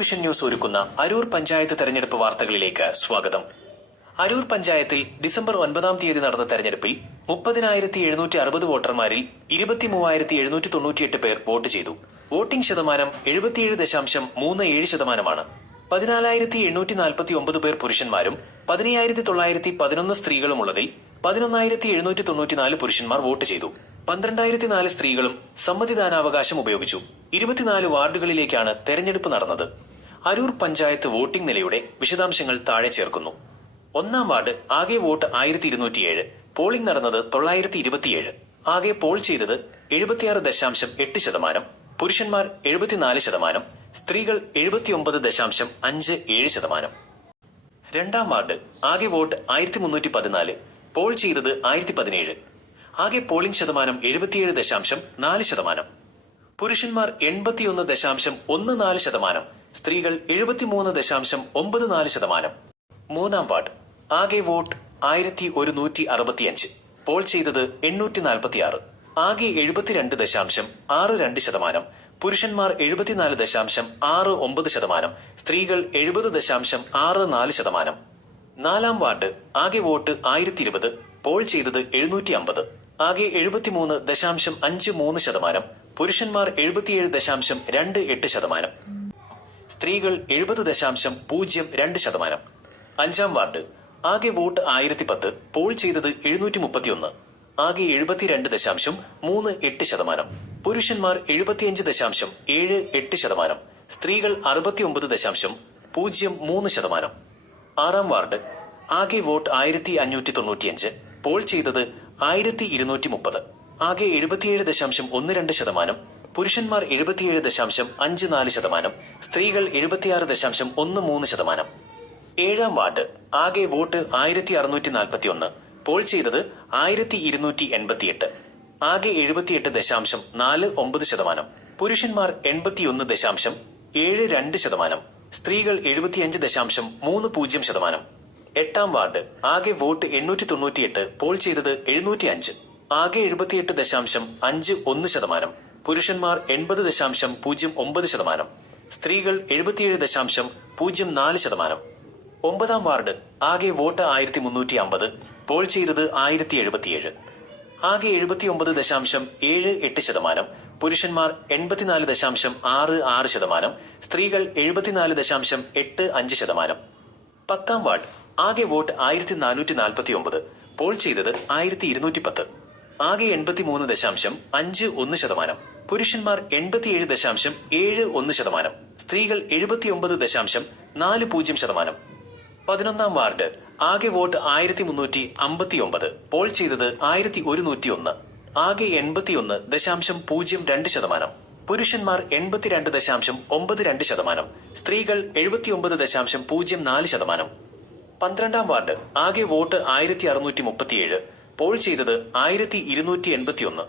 Vision news ഒരുക്കുന്ന അരൂർ പഞ്ചായത്ത് തെരഞ്ഞെടുപ്പ് വാർത്തകളിലേക്ക് സ്വാഗതം. അരൂർ പഞ്ചായത്തിൽ ഡിസംബർ ഒൻപതാം തീയതി നടന്ന തെരഞ്ഞെടുപ്പിൽ മുപ്പതിനായിരത്തി എഴുന്നൂറ്റി അറുപത് വോട്ടർമാരിൽ ഇരുപത്തി മൂവായിരത്തി എഴുന്നൂറ്റി തൊണ്ണൂറ്റിയെട്ട് പേർ വോട്ട് ചെയ്തു. വോട്ടിംഗ് ശതമാനം എഴുപത്തിയേഴ് ദശാംശം മൂന്ന് ഏഴ് ശതമാനമാണ്. പതിനാലായിരത്തി എണ്ണൂറ്റി നാൽപ്പത്തി ഒമ്പത് പേർ പുരുഷന്മാരും പതിനയ്യായിരത്തി തൊള്ളായിരത്തി പതിനൊന്ന് സ്ത്രീകളുമുള്ളതിൽ പതിനൊന്നായിരത്തി എഴുന്നൂറ്റി തൊണ്ണൂറ്റിനാല് പുരുഷന്മാർ വോട്ട് ചെയ്തു. പന്ത്രണ്ടായിരത്തി നാല് സ്ത്രീകളും സമ്മതിദാനാവകാശം ഉപയോഗിച്ചു. ഇരുപത്തിനാല് വാർഡുകളിലേക്കാണ് തെരഞ്ഞെടുപ്പ് നടന്നത്. അരൂർ പഞ്ചായത്ത് വോട്ടിംഗ് നിലയുടെ വിശദാംശങ്ങൾ താഴെ ചേർക്കുന്നു. ഒന്നാം വാർഡ് ആകെ വോട്ട് ആയിരത്തി ഇരുന്നൂറ്റിയേഴ് പോളിംഗ് നടന്നത് തൊള്ളായിരത്തി ഇരുപത്തിയേഴ് ആകെ പോൾ ചെയ്തത് എഴുപത്തിയാറ് ദശാംശം എട്ട് ശതമാനം പുരുഷന്മാർ എഴുപത്തിനാല് ശതമാനം സ്ത്രീകൾ എഴുപത്തിയൊമ്പത് ദശാംശം അഞ്ച് ഏഴ് ശതമാനം. രണ്ടാം വാർഡ് ആകെ വോട്ട് ആയിരത്തി മുന്നൂറ്റി പതിനാല് പോൾ ചെയ്തത് ആയിരത്തി പതിനേഴ് ആകെ പോളിംഗ് ശതമാനം എഴുപത്തിയേഴ് ദശാംശം നാല് ശതമാനം. പുരുഷന്മാർ എൺപത്തിയൊന്ന് ദശാംശം ഒന്ന് നാല് ശതമാനം സ്ത്രീകൾ എഴുപത്തിമൂന്ന് ദശാംശം ഒമ്പത് നാല് ശതമാനം. മൂന്നാം വാർഡ് ആകെ വോട്ട് ആയിരത്തി ഒരുന്നൂറ്റി അറുപത്തിയഞ്ച്. പോൾ ചെയ്തത് എണ്ണൂറ്റി നാൽപ്പത്തിയാറ്. ആകെ എഴുപത്തിരണ്ട് ദശാംശം ആറ് രണ്ട് ശതമാനം. പുരുഷന്മാർ എഴുപത്തിനാല് ദശാംശം ആറ് ഒമ്പത് ശതമാനം. സ്ത്രീകൾ എഴുപത് ദശാംശം ആറ് നാല് ശതമാനം. നാലാം വാർഡ് ആകെ വോട്ട് ആയിരത്തി ഇരുപത്. പോൾ ചെയ്തത് എഴുന്നൂറ്റി അമ്പത്. ആകെ എഴുപത്തിമൂന്ന് ദശാംശം അഞ്ച് മൂന്ന് ശതമാനം. പുരുഷന്മാർ എഴുപത്തിയേഴ് ദശാംശം രണ്ട് എട്ട് ശതമാനം. സ്ത്രീകൾ എഴുപത് ദശാംശം പൂജ്യം രണ്ട് ശതമാനം. അഞ്ചാം വാർഡ്. ആകെ വോട്ട് ആയിരത്തി പത്ത് പോൾ ചെയ്തത് എഴുന്നൂറ്റി മുപ്പത്തിയൊന്ന് ആകെ എഴുപത്തിരണ്ട് ദശാംശം മൂന്ന് എട്ട് ശതമാനം. പുരുഷന്മാർ എഴുപത്തിയഞ്ച് ദശാംശം ഏഴ് എട്ട് ശതമാനം. സ്ത്രീകൾ അറുപത്തിയൊമ്പത് ദശാംശം പൂജ്യം മൂന്ന് ശതമാനം. ആറാം വാർഡ്. ആകെ വോട്ട് ആയിരത്തി അഞ്ഞൂറ്റി തൊണ്ണൂറ്റിയഞ്ച് പോൾ ചെയ്തത് ആയിരത്തി ഇരുന്നൂറ്റി മുപ്പത് ആകെ എഴുപത്തിയേഴ് ദശാംശം ഒന്ന് രണ്ട് ശതമാനം. പുരുഷന്മാർ എഴുപത്തിയേഴ് ദശാംശം അഞ്ച് നാല് ശതമാനം സ്ത്രീകൾ എഴുപത്തിയാറ് ദശാംശം ഒന്ന് മൂന്ന് ശതമാനം. ഏഴാം വാർഡ് ആകെ വോട്ട് ആയിരത്തി അറുന്നൂറ്റി നാൽപ്പത്തി ഒന്ന് പോൾ ചെയ്തത് ആയിരത്തി ഇരുന്നൂറ്റി എൺപത്തിയെട്ട്. ആകെ എഴുപത്തിയെട്ട് ദശാംശം നാല് ഒമ്പത് ശതമാനം പുരുഷന്മാർ എൺപത്തിയൊന്ന് ദശാംശം ഏഴ് രണ്ട് ശതമാനം സ്ത്രീകൾ എഴുപത്തിയഞ്ച് ദശാംശം മൂന്ന് പൂജ്യം ശതമാനം. എട്ടാം വാർഡ് ആകെ വോട്ട് എണ്ണൂറ്റി തൊണ്ണൂറ്റിയെട്ട് പോൾ ചെയ്തത് എഴുന്നൂറ്റി അഞ്ച് ആകെ എഴുപത്തിയെട്ട് ദശാംശം അഞ്ച് ഒന്ന് ശതമാനം. പുരുഷന്മാർ എൺപത് ദശാംശം പൂജ്യം ഒമ്പത് ശതമാനം. സ്ത്രീകൾ എഴുപത്തിയേഴ് ദശാംശം പൂജ്യം നാല് ശതമാനം. ഒമ്പതാം വാർഡ് ആകെ വോട്ട് ആയിരത്തി മുന്നൂറ്റി അമ്പത്. പോൾ ചെയ്തത് ആയിരത്തി എഴുപത്തിയേഴ്. ആകെ എഴുപത്തിയൊമ്പത് ദശാംശം ഏഴ് എട്ട് ശതമാനം. പുരുഷന്മാർ എൺപത്തിനാല് ദശാംശം ആറ് ആറ് ശതമാനം. സ്ത്രീകൾ എഴുപത്തിനാല് ദശാംശം എട്ട് അഞ്ച് ശതമാനം. പത്താം വാർഡ് ആകെ വോട്ട് ആയിരത്തി നാനൂറ്റി നാൽപ്പത്തി ഒമ്പത് പോൾ ചെയ്തത് ആയിരത്തി ഇരുന്നൂറ്റി പത്ത്. ആകെ എൺപത്തിമൂന്ന് ദശാംശം അഞ്ച് ഒന്ന് ശതമാനം. പുരുഷന്മാർ എൺപത്തിയേഴ് ദശാംശം ഏഴ് ഒന്ന് ശതമാനം. സ്ത്രീകൾ എഴുപത്തിയൊമ്പത് ദശാംശം നാല് പൂജ്യം ശതമാനം. പതിനൊന്നാം വാർഡ് ആകെ വോട്ട് ആയിരത്തി മുന്നൂറ്റി അമ്പത്തി ഒമ്പത് പോൾ ചെയ്തത് ആയിരത്തി ഒരുന്നൂറ്റി ഒന്ന് ആകെ എൺപത്തിയൊന്ന് ദശാംശം പൂജ്യം രണ്ട് ശതമാനം. പുരുഷന്മാർ എൺപത്തിരണ്ട് ദശാംശം ഒമ്പത് രണ്ട് ശതമാനം. സ്ത്രീകൾ എഴുപത്തിയൊമ്പത് ദശാംശം പൂജ്യം നാല് ശതമാനം. പന്ത്രണ്ടാം വാർഡ് ആകെ വോട്ട് ആയിരത്തി അറുന്നൂറ്റി മുപ്പത്തിയേഴ് പോൾ ചെയ്തത് ആയിരത്തി ഇരുന്നൂറ്റി എൺപത്തിയൊന്ന്.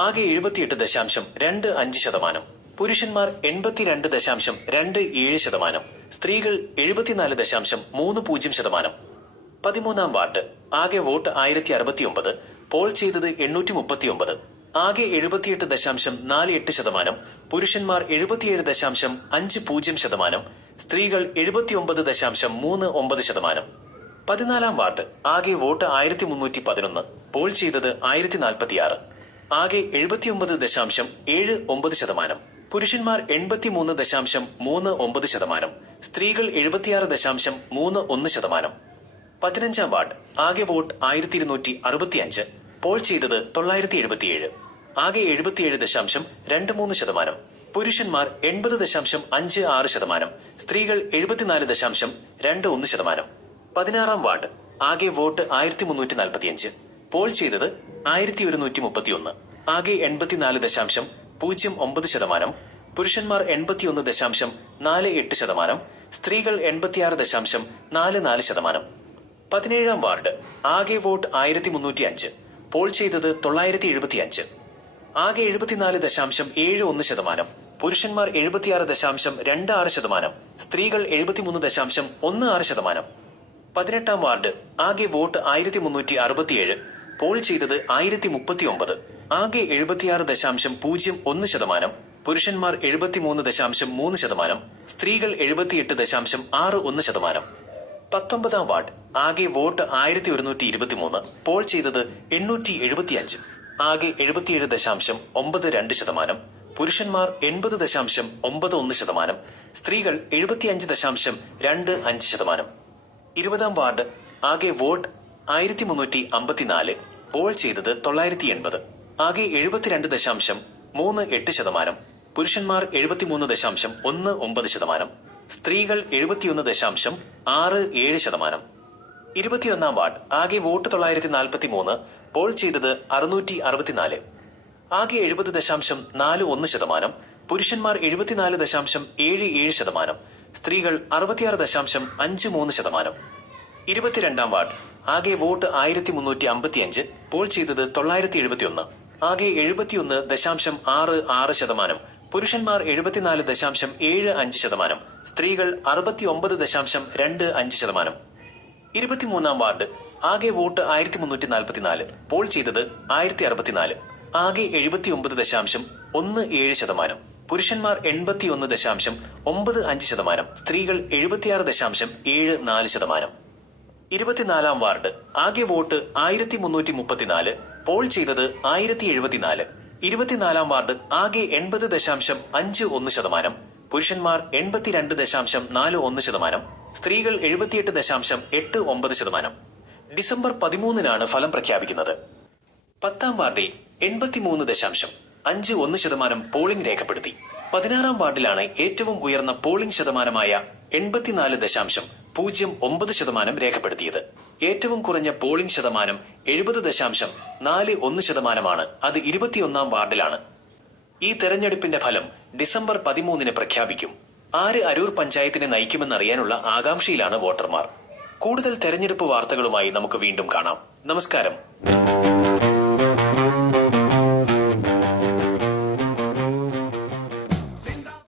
ആകെ എഴുപത്തിയെട്ട് ദശാംശം രണ്ട് അഞ്ച് ശതമാനം. പുരുഷന്മാർ എൺപത്തിരണ്ട് ദശാംശം രണ്ട് ഏഴ് ശതമാനം. സ്ത്രീകൾ എഴുപത്തിനാല് ദശാംശം മൂന്ന് പൂജ്യം ശതമാനം. പതിമൂന്നാം വാർഡ്. ആകെ വോട്ട് ആയിരത്തി അറുപത്തിയൊമ്പത്. പോൾ ചെയ്തത് എണ്ണൂറ്റി മുപ്പത്തിയൊമ്പത്. ആകെ എഴുപത്തിയെട്ട് ദശാംശം നാല് എട്ട് ശതമാനം. പുരുഷന്മാർ എഴുപത്തിയേഴ് ദശാംശം അഞ്ച് പൂജ്യം ശതമാനം. സ്ത്രീകൾ എഴുപത്തിയൊമ്പത് ദശാംശം മൂന്ന് ഒമ്പത് ശതമാനം. പതിനാലാം വാർഡ് ആകെ വോട്ട് ആയിരത്തി മുന്നൂറ്റി പതിനൊന്ന് പോൾ ചെയ്തത് ആയിരത്തി നാൽപ്പത്തിയാറ് ആകെ എഴുപത്തിയൊമ്പത് ദശാംശം ഏഴ് ഒമ്പത് ശതമാനം. പുരുഷന്മാർ എൺപത്തിമൂന്ന് ദശാംശം മൂന്ന് ഒമ്പത് ശതമാനം. സ്ത്രീകൾ എഴുപത്തിയാറ് ദശാംശം മൂന്ന് ഒന്ന് ശതമാനം. പതിനഞ്ചാം വാർഡ് ആകെ വോട്ട് ആയിരത്തി ഇരുന്നൂറ്റി അറുപത്തിയഞ്ച് പോൾ ചെയ്തത് തൊള്ളായിരത്തി എഴുപത്തിയേഴ് ആകെ എഴുപത്തിയേഴ് ദശാംശം രണ്ട് മൂന്ന് ശതമാനം. പുരുഷന്മാർ എൺപത് ദശാംശം അഞ്ച് ആറ് ശതമാനം. സ്ത്രീകൾ എഴുപത്തിനാല് ദശാംശം രണ്ട് ഒന്ന് ശതമാനം. പതിനാറാം വാർഡ് ആകെ വോട്ട് ആയിരത്തി മുന്നൂറ്റി നാൽപ്പത്തിയഞ്ച് പോൾ ചെയ്തത് ആയിരത്തി ഒരുന്നൂറ്റി മുപ്പത്തിയൊന്ന് ആകെ എൺപത്തിനാല് ദശാംശം പൂജ്യം ഒമ്പത് ശതമാനം. പുരുഷന്മാർ എൺപത്തിയൊന്ന് ദശാംശം നാല് എട്ട് ശതമാനം. സ്ത്രീകൾ എൺപത്തിയാറ് ദശാംശം നാല് നാല് ശതമാനം. പതിനേഴാം വാർഡ് ആകെ വോട്ട് ആയിരത്തി മുന്നൂറ്റി അഞ്ച് പോൾ ചെയ്തത് തൊള്ളായിരത്തി എഴുപത്തി അഞ്ച് ആകെ എഴുപത്തിനാല് ദശാംശം ഏഴ് ഒന്ന് ശതമാനം. പുരുഷന്മാർ എഴുപത്തിയാറ് ദശാംശം രണ്ട് ആറ് ശതമാനം. സ്ത്രീകൾ എഴുപത്തിമൂന്ന് ദശാംശം ഒന്ന് ആറ് ശതമാനം. പതിനെട്ടാം വാർഡ് ആകെ വോട്ട് ആയിരത്തി മുന്നൂറ്റി അറുപത്തിയേഴ് പോൾ ചെയ്തത് ആയിരത്തി മുപ്പത്തി ഒമ്പത് ആകെ എഴുപത്തിയാറ് ദശാംശം പൂജ്യം ഒന്ന് ശതമാനം. പുരുഷന്മാർ എഴുപത്തിമൂന്ന് ദശാംശം മൂന്ന് ശതമാനം. സ്ത്രീകൾ എഴുപത്തിയെട്ട് ദശാംശം ആറ് ഒന്ന് ശതമാനം. പത്തൊമ്പതാം വാർഡ് ആകെ വോട്ട് ആയിരത്തി ഒരുന്നൂറ്റി ഇരുപത്തിമൂന്ന് പോൾ ചെയ്തത് എണ്ണൂറ്റി എഴുപത്തിയഞ്ച് ആകെ എഴുപത്തിയേഴ് ദശാംശം ഒമ്പത് രണ്ട് ശതമാനം. പുരുഷന്മാർ എൺപത് ദശാംശം ഒമ്പത് ഒന്ന് ശതമാനം. സ്ത്രീകൾ എഴുപത്തിയഞ്ച് ദശാംശം രണ്ട് അഞ്ച് ശതമാനം. ഇരുപതാം വാർഡ് ആകെ വോട്ട് ആയിരത്തി മുന്നൂറ്റി അമ്പത്തിനാല് പോൾ ചെയ്തത് തൊള്ളായിരത്തി എൺപത് ആകെ എഴുപത്തിരണ്ട് ദശാംശം മൂന്ന് എട്ട് ശതമാനം. പുരുഷന്മാർ എഴുപത്തിമൂന്ന് ദശാംശം ഒന്ന് ഒമ്പത് ശതമാനം. സ്ത്രീകൾ എഴുപത്തിയൊന്ന് ദശാംശം ആറ് ഏഴ് ശതമാനം. ഇരുപത്തിയൊന്നാം വാർഡ് ആകെ വോട്ട് തൊള്ളായിരത്തി നാൽപ്പത്തി മൂന്ന് പോൾ ചെയ്തത് അറുന്നൂറ്റി അറുപത്തിനാല് ആകെ എഴുപത് ദശാംശം നാല് ഒന്ന് ശതമാനം. പുരുഷന്മാർ എഴുപത്തിനാല് ദശാംശം ഏഴ് ഏഴ് ശതമാനം. സ്ത്രീകൾ അറുപത്തിയാറ് ദശാംശം അഞ്ച് മൂന്ന് ശതമാനം. ഇരുപത്തിരണ്ടാം വാർഡ്. ആകെ വോട്ട് ആയിരത്തി മുന്നൂറ്റി അമ്പത്തിയഞ്ച് പോൾ ചെയ്തത് തൊള്ളായിരത്തി എഴുപത്തിയൊന്ന് ആകെ എഴുപത്തിയൊന്ന് ദശാംശം ആറ് ആറ് ശതമാനം. പുരുഷന്മാർ എഴുപത്തിനാല് ദശാംശം ഏഴ് അഞ്ച് ശതമാനം. സ്ത്രീകൾ അറുപത്തിയൊമ്പത് ദശാംശം രണ്ട് അഞ്ച് ശതമാനം. ഇരുപത്തിമൂന്നാം വാർഡ്. ആകെ വോട്ട് ആയിരത്തി മുന്നൂറ്റി നാൽപ്പത്തിനാല് പോൾ ചെയ്തത് ആയിരത്തി അറുപത്തിനാല് ആകെ എഴുപത്തിയൊമ്പത് ദശാംശം ഒന്ന് ഏഴ് ശതമാനം. പുരുഷന്മാർ എൺപത്തിയൊന്ന് ദശാംശം ഒമ്പത് അഞ്ച് ശതമാനം സ്ത്രീകൾ എഴുപത്തിയാറ് ദശാംശം ഏഴ് നാല് ശതമാനം. ഇരുപത്തിനാലാം വാർഡ് ആകെ വോട്ട് ആയിരത്തി മുന്നൂറ്റി മുപ്പത്തിനാല് പോൾ ചെയ്തത് ആയിരത്തി എഴുപത്തിനാല്. ഇരുപത്തിനാലാം വാർഡ് ആകെ എൺപത് ദശാംശം അഞ്ച് ഒന്ന് ശതമാനം പുരുഷന്മാർ എൺപത്തിരണ്ട് ദശാംശം നാല് ഒന്ന് ശതമാനം സ്ത്രീകൾ എഴുപത്തിയെട്ട് ദശാംശം എട്ട് ഒമ്പത് ശതമാനം. ഡിസംബർ പതിമൂന്നിനാണ് ഫലം പ്രഖ്യാപിക്കുന്നത്. പത്താം വാർഡിൽ എൺപത്തിമൂന്ന് ദശാംശം അഞ്ച് ഒന്ന് ശതമാനം പോളിംഗ് രേഖപ്പെടുത്തി. പതിനാറാം വാർഡിലാണ് ഏറ്റവും ഉയർന്ന പോളിംഗ് ശതമാനമായ എൺപത്തിനാല് ദശാംശം പൂജ്യം ഒമ്പത് ശതമാനം രേഖപ്പെടുത്തിയത്. ഏറ്റവും കുറഞ്ഞ പോളിംഗ് ശതമാനം എഴുപത് ദശാംശം നാല് ഒന്ന് ശതമാനമാണ്. അത് ഇരുപത്തിയൊന്നാം വാർഡിലാണ്. ഈ തെരഞ്ഞെടുപ്പിന്റെ ഫലം ഡിസംബർ പതിമൂന്നിന് പ്രഖ്യാപിക്കും. ആര് അരൂർ പഞ്ചായത്തിനെ നയിക്കുമെന്നറിയാനുള്ള ആകാംക്ഷയിലാണ് വോട്ടർമാർ. കൂടുതൽ തെരഞ്ഞെടുപ്പ് വാർത്തകളുമായി നമുക്ക് വീണ്ടും കാണാം. നമസ്കാരം.